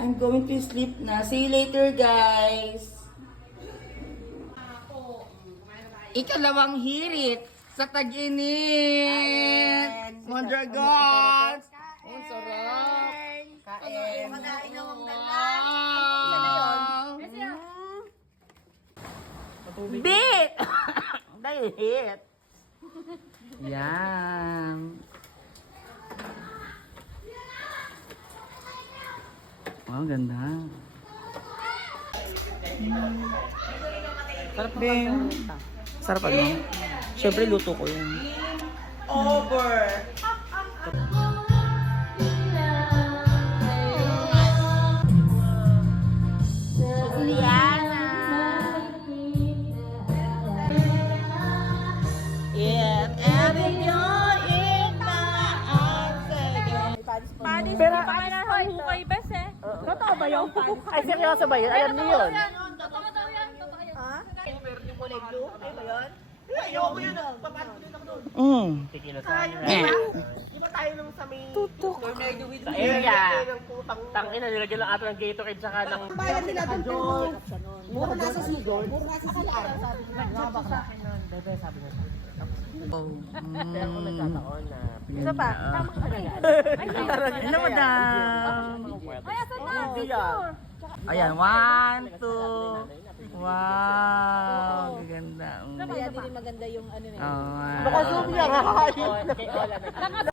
I'm going to sleep na. See you later, guys. Ikalawang hirit sa tag-init. Mondragon. Ang sarap. Kain. Bit! Dahil hit. Yan. Wow, ganda. Sarap Bing. Sarap ano? Siyempre luto ko yan. Over. Liana. If ever you're in my arms again. Panis, pero pa kayo na hukay bes eh. Totoo ba yun? Ay, seryoso ba yun? Alam niyo yun? Totoo daw yan, totoo yan. Ha? Ay ba yun? Ayoko yun. Papasok yun ako doon. Tayo. Di ba tayo nung sa may... Tutok. Sa area. Tangina, nilagyan lang ato ng Gatorade saka ng... Bayan nila doon. Mura nasa sigod. Mura nasa kalaan. Nagsabi sa akin nun. Bebe, sabi niya. Pero kung nagkataon na... Isa pa, tama ka talaga. Ano madam? Ay, asan na? Picture. Ayan, 1, 2. Wow, ganda. Kaya din maganda yung ano na yun. Oh, Naka-zoom yan.